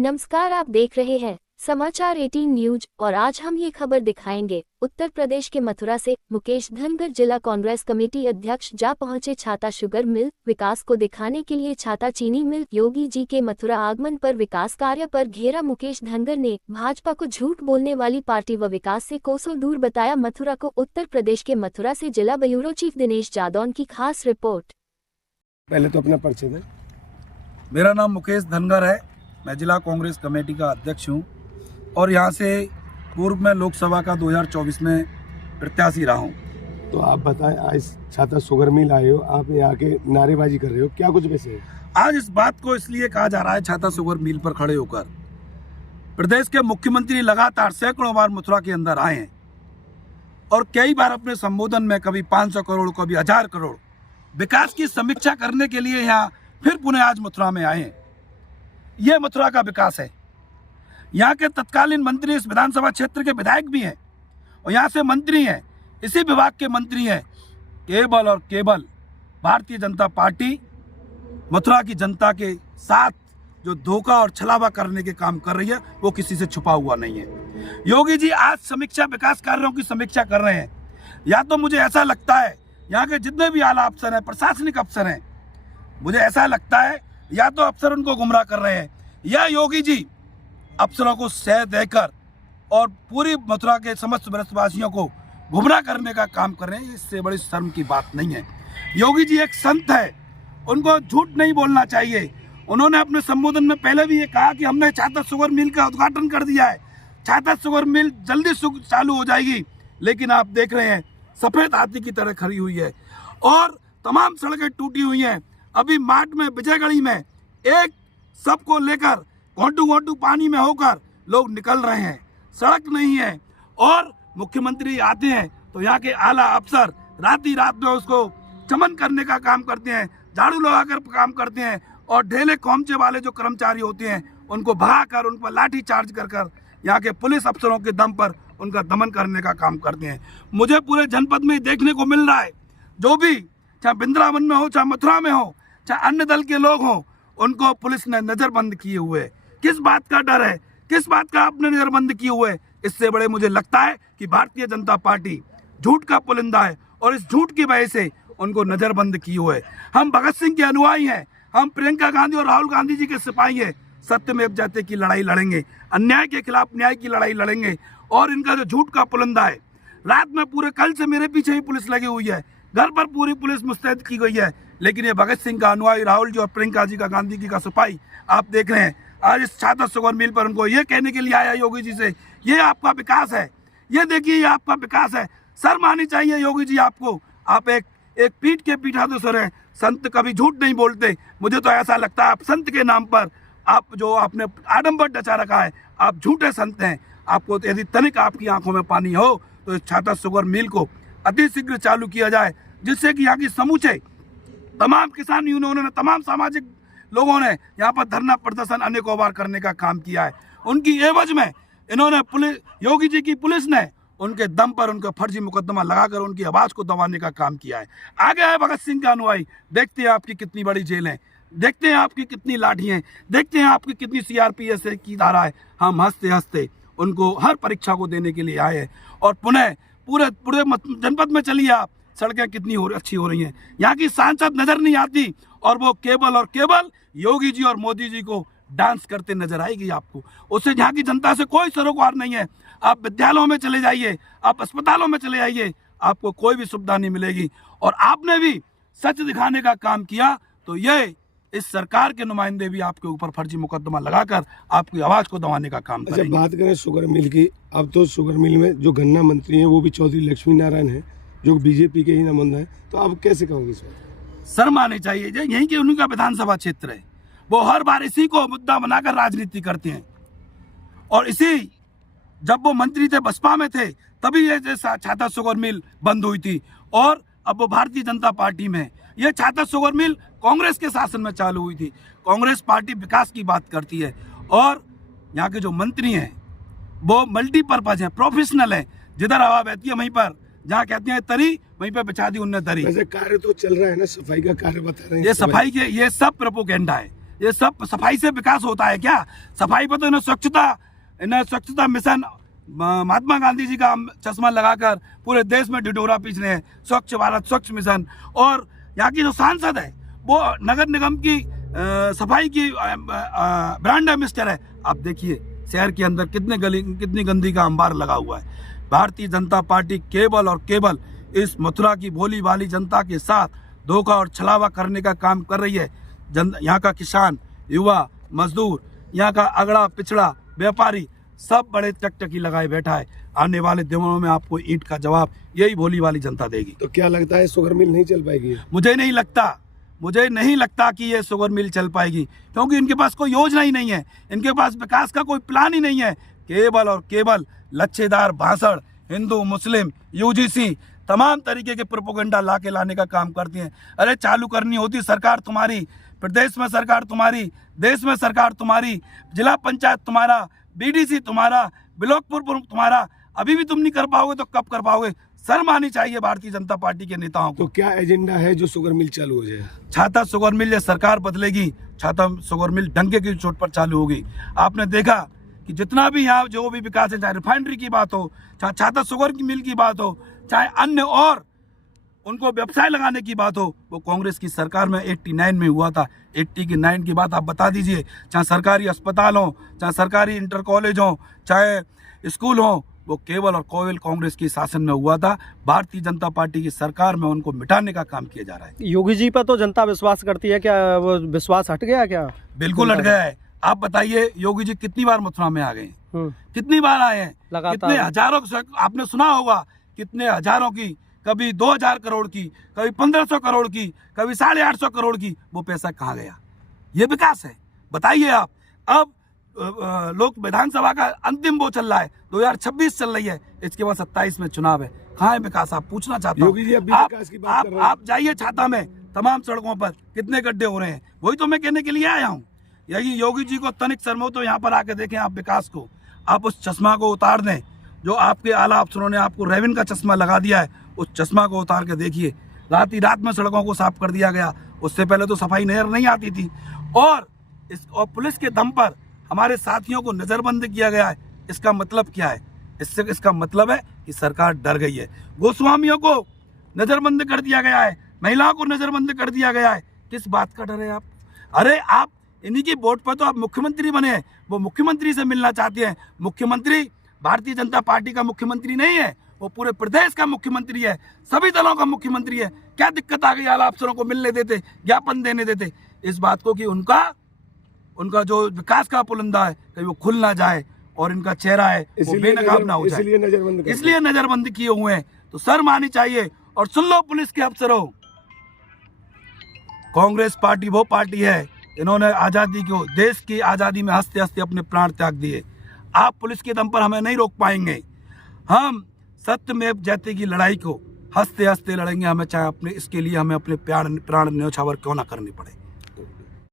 नमस्कार, आप देख रहे हैं समाचार 18 न्यूज और आज हम ये खबर दिखाएंगे। उत्तर प्रदेश के मथुरा से मुकेश धनगर जिला कांग्रेस कमेटी अध्यक्ष जा पहुंचे छाता शुगर मिल विकास को दिखाने के लिए। छाता चीनी मिल योगी जी के मथुरा आगमन पर विकास कार्य पर घेरा। मुकेश धनगर ने भाजपा को झूठ बोलने वाली पार्टी व विकास से कोसों दूर बताया। मथुरा को उत्तर प्रदेश के मथुरा से जिला ब्यूरो चीफ दिनेश जादौन की खास रिपोर्ट। पहले तो अपना परिचय दें। मेरा नाम मुकेश धनगर है, मैं जिला कांग्रेस कमेटी का अध्यक्ष हूं और यहां से पूर्व में लोकसभा का 2024 में प्रत्याशी रहा हूं। तो आप बताएं, आज छाता शुगर मिल आए हो, आप यहाँ के नारेबाजी कर रहे हो, क्या कुछ वैसे है? आज इस बात को इसलिए कहा जा रहा है, छाता शुगर मिल पर खड़े होकर प्रदेश के मुख्यमंत्री लगातार सैकड़ों बार मथुरा के अंदर आए हैं और कई बार अपने संबोधन में कभी 500 करोड़ कभी 1000 करोड़ विकास की समीक्षा करने के लिए यहाँ फिर पुनः आज मथुरा में आए हैं। यह मथुरा का विकास है। यहाँ के तत्कालीन मंत्री इस विधानसभा क्षेत्र के विधायक भी हैं और यहाँ से मंत्री हैं, इसी विभाग के मंत्री हैं। केवल और केवल भारतीय जनता पार्टी मथुरा की जनता के साथ जो धोखा और छलावा करने के काम कर रही है, वो किसी से छुपा हुआ नहीं है। योगी जी आज समीक्षा विकास कार्यों की समीक्षा कर रहे हैं। या तो मुझे ऐसा लगता है यहाँ के जितने भी आला अफसर हैं, प्रशासनिक अफसर हैं, मुझे ऐसा लगता है या तो अफसर उनको गुमराह कर रहे हैं या योगी जी अफसरों को सह देकर और पूरी मथुरा के समस्त ब्रजवासियों को गुमराह करने का काम कर रहे हैं। इससे बड़ी शर्म की बात नहीं है। योगी जी एक संत है, उनको झूठ नहीं बोलना चाहिए। उन्होंने अपने संबोधन में पहले भी ये कहा कि हमने छाता शुगर मिल का उद्घाटन कर दिया है, छाता शुगर मिल जल्दी चालू हो जाएगी। लेकिन आप देख रहे हैं सफेद हाथी की तरह खड़ी हुई है और तमाम सड़कें टूटी हुई हैं। अभी मार्ट में विजयगढ़ी में एक सबको लेकर घोंटू पानी में होकर लोग निकल रहे हैं, सड़क नहीं है। और मुख्यमंत्री आते हैं तो यहाँ के आला अफसर रात में उसको चमन करने का काम करते हैं, झाड़ू लगाकर काम करते हैं और ढेले खोमचे वाले जो कर्मचारी होते हैं उनको भगाकर उन पर लाठी चार्ज कर यहाँ के पुलिस अफसरों के दम पर उनका दमन करने का काम करते हैं। मुझे पूरे जनपद में देखने को मिल रहा है, जो भी चाहे वृंदावन में हो, चाहे मथुरा में हो, चाहे अन्य दल के लोग हों, उनको पुलिस ने नजरबंद किए हुए। किस बात का डर है, किस बात का आपने नजरबंद किए हुए? इससे बड़े मुझे लगता है कि भारतीय जनता पार्टी झूठ का पुलिंदा है और इस झूठ की वजह से उनको नजरबंद किए हुए। हम भगत सिंह के अनुयायी हैं, हम प्रियंका गांधी और राहुल गांधी जी के सिपाही हैं। सत्यमेव जयते की लड़ाई लड़ेंगे, अन्याय के खिलाफ न्याय की लड़ाई लड़ेंगे। और इनका जो झूठ का पुलिंदा है, रात में पूरे कल से मेरे पीछे ही पुलिस लगी हुई है, घर पर पूरी पुलिस मुस्तैद की गई है। लेकिन ये भगत सिंह का अनुयायी राहुल जी और प्रियंका जी का गांधी जी का सिपाही आप देख रहे हैं आज इस छाता शुगर मिल पर उनको ये कहने के लिए आया योगी जी से, ये आपका विकास है, ये देखिए ये आपका विकास है। शर्म आनी चाहिए योगी जी आपको। आप एक पीठ के पीठाधीश्वर हैं, संत कभी झूठ नहीं बोलते। मुझे तो ऐसा लगता है आप संत के नाम पर आप जो आपने आडंबर डचा रखा है, आप झूठे संत हैं। आपको तो यदि तनिक आपकी आंखों में पानी हो तो इस छाता शुगर मिल को अतिशीघ्र चालू किया जाए, जिससे कि यहाँ की समूचे तमाम किसान यूनियनों ने, तमाम सामाजिक लोगों ने यहाँ पर धरना प्रदर्शन अनेकों बार करने का काम किया है। उनकी एवज में इन्होंने पुलिस, योगी जी की पुलिस ने उनके दम पर उनका फर्जी मुकदमा लगाकर उनकी आवाज को दबाने का काम किया है। आगे है भगत सिंह का अनुयायी, देखते हैं आपकी कितनी बड़ी जेल है, देखते हैं आपकी कितनी लाठी हैं, देखते हैं आपकी कितनी CRPS की धारा है। हम हंसते हंसते उनको हर परीक्षा को देने के लिए आए हैं। और पुनः पूरे जनपद में चलिए आप, सड़कें कितनी अच्छी हो रही हैं। यहाँ की सांसद नजर नहीं आती और वो केवल और केवल योगी जी और मोदी जी को डांस करते नजर आएगी आपको। उससे यहाँ की जनता से कोई सरोकार नहीं है। आप विद्यालयों में चले जाइए, आप अस्पतालों में चले जाइए, आपको कोई भी सुविधा नहीं मिलेगी। और आपने भी सच दिखाने का काम किया तो ये इस सरकार के नुमाइंदे भी आपके ऊपर फर्जी मुकदमा लगाकर आपकी आवाज को दबाने का काम करेंगे। बात करें शुगर मिल की, अब तो शुगर मिल में जो गन्ना मंत्री हैं वो भी चौधरी लक्ष्मी नारायण है, जो बीजेपी के ही नुमाइंदा है, तो आप कैसे कहोगे इस बात? शर्म आनी चाहिए। यहीं के उनका विधानसभा क्षेत्र है, वो हर बार इसी को मुद्दा बनाकर राजनीति करते हैं। और इसी जब वो मंत्री थे, बसपा में थे, तभी ये छाता शुगर मिल बंद हुई थी और अब वो भारतीय जनता पार्टी में। ये छाता शुगर मिल कांग्रेस के शासन में चालू हुई थी। कांग्रेस पार्टी विकास की बात करती है और यहाँ के जो मंत्री हैं वो मल्टीपर्पज हैं, प्रोफेशनल हैं। जिधर हवा बहती है वहीं पर, जहाँ कहते हैं तरी वहीं पे बिछा दी उनने दरी। वैसे कार्य तो चल रहा है ना, सफाई का कार्य बता रहे हैं। ये सफाई के ये सब प्रोपोगेंडा है। ये सब सफाई से विकास होता है क्या? सफाई पर तो इन्हें स्वच्छता मिशन महात्मा गांधी जी का चश्मा लगाकर पूरे देश में ढिढोरा पीस रहे हैं, स्वच्छ भारत स्वच्छ मिशन। और यहाँ की जो सांसद है वो नगर निगम की सफाई की ब्रांड एम्बेसडर है। आप देखिए शहर के अंदर कितनी गंदी का अंबार लगा हुआ है। भारतीय जनता पार्टी केवल और केवल इस मथुरा की भोली भाली जनता के साथ धोखा और छलावा करने का काम कर रही है। यहाँ का किसान, युवा, मजदूर, यहाँ का अगड़ा पिछड़ा व्यापारी सब बड़े टकटकी लगाए बैठा है। आने वाले दिनों में आपको ईंट का जवाब यही भोली वाली जनता देगी। तो क्या लगता है शुगर मिल नहीं चल पाएगी? मुझे नहीं लगता कि ये शुगर मिल चल पाएगी, क्योंकि इनके पास कोई योजना ही नहीं है, इनके पास विकास का कोई प्लान ही नहीं है। केवल और केवल लच्छेदार भाषण, हिंदू मुस्लिम यूजीसी तमाम तरीके के प्रोपेगेंडा लाने का काम करती हैं। अरे चालू करनी होती सरकार तुम्हारी, प्रदेश में सरकार तुम्हारी, देश में सरकार तुम्हारी, जिला पंचायत तुम्हारा, बीडीसी तुम्हारा, ब्लॉक प्रमुख तुम्हारा, अभी भी तुम नहीं कर पाओगे तो कब कर पाओगे? शर्म आनी चाहिए भारतीय जनता पार्टी के नेताओं को। तो क्या एजेंडा है जो शुगर मिल चालू हो जाए? छाता शुगर मिल, ये सरकार बदलेगी, छाता शुगर मिल डंके की चोट पर चालू होगी। आपने देखा कि जितना भी यहाँ जो भी विकास है, चाहे रिफाइनरी की बात हो, चाहे छाता शुगर की मिल की बात हो, चाहे अन्य और उनको व्यवसाय लगाने की बात हो, वो कांग्रेस की सरकार में 89 में हुआ था। 89 की बात आप बता दीजिए। चाहे सरकारी अस्पताल हो, चाहे सरकारी इंटर कॉलेज हो, चाहे स्कूल हो, वो केवल और केवल कांग्रेस की शासन में हुआ था। भारतीय जनता पार्टी की सरकार में उनको मिटाने का काम किया जा रहा है। योगी जी पर तो जनता विश्वास करती है, क्या वो विश्वास हट गया क्या? बिल्कुल हट गया है। आप बताइए योगी जी कितनी बार मथुरा में आ गए, कितनी बार आए हैं? कितने हजारों, आपने सुना होगा कितने हजारों की, कभी 2000 करोड़ की, कभी 1500 करोड़ की, कभी 850 करोड़ की, वो पैसा कहाँ गया? ये विकास है? बताइए आप। अब लोक विधानसभा का अंतिम वो चल रहा है, 2026 चल रही है, इसके बाद 27 में चुनाव है, कहाँ है विकास? आप पूछना चाहता हूँ। आप जाइए छाता में, तमाम सड़कों पर कितने गड्ढे हो रहे हैं, वही तो मैं कहने के लिए आया हूँ। यही योगी जी को तनिक शर्म हो तो यहाँ पर आके देखें आप विकास को, आप उस चश्मा को उतार दें जो आपके आला अफसरों ने आपको रेविन का चश्मा लगा दिया है, उस चश्मा को उतार के देखिए। रात में सड़कों को साफ कर दिया गया, उससे पहले तो सफाई नजर नहीं आती थी। और पुलिस के दम पर हमारे साथियों को नजरबंद किया गया है। इसका मतलब क्या है? इसका मतलब है कि सरकार डर गई है। गोस्वामियों को नजरबंद कर दिया गया है, महिलाओं को नजरबंद कर दिया गया है। किस बात का डर है आप? अरे आप इन्हीं की वोट पर तो आप मुख्यमंत्री बने हैं, वो मुख्यमंत्री से मिलना चाहते हैं। मुख्यमंत्री भारतीय जनता पार्टी का मुख्यमंत्री नहीं है, वो पूरे प्रदेश का मुख्यमंत्री है, सभी दलों का मुख्यमंत्री है। क्या दिक्कत आ गई? आला अफसरों को मिलने देते, ज्ञापन देने देते, इस बात को कि उनका जो विकास का पुलिंदा है कहीं वो खुल ना जाए और इनका चेहरा है वो बेनकाब ना हो जाए, इसलिए नजरबंद किए हुए हैं। तो शर्म आनी चाहिए। और सुन लो पुलिस के अफसरों, कांग्रेस पार्टी वो पार्टी है इन्होंने आजादी को, देश की आजादी में हंसते हंसते अपने प्राण त्याग दिए। आप पुलिस के दम पर हमें नहीं रोक पाएंगे। हम सत्यमेव जयते की लड़ाई को हंसते हंसते लड़ेंगे, हमें चाहे इसके लिए हमें अपने प्राण न्यौछावर क्यों ना करनी पड़े।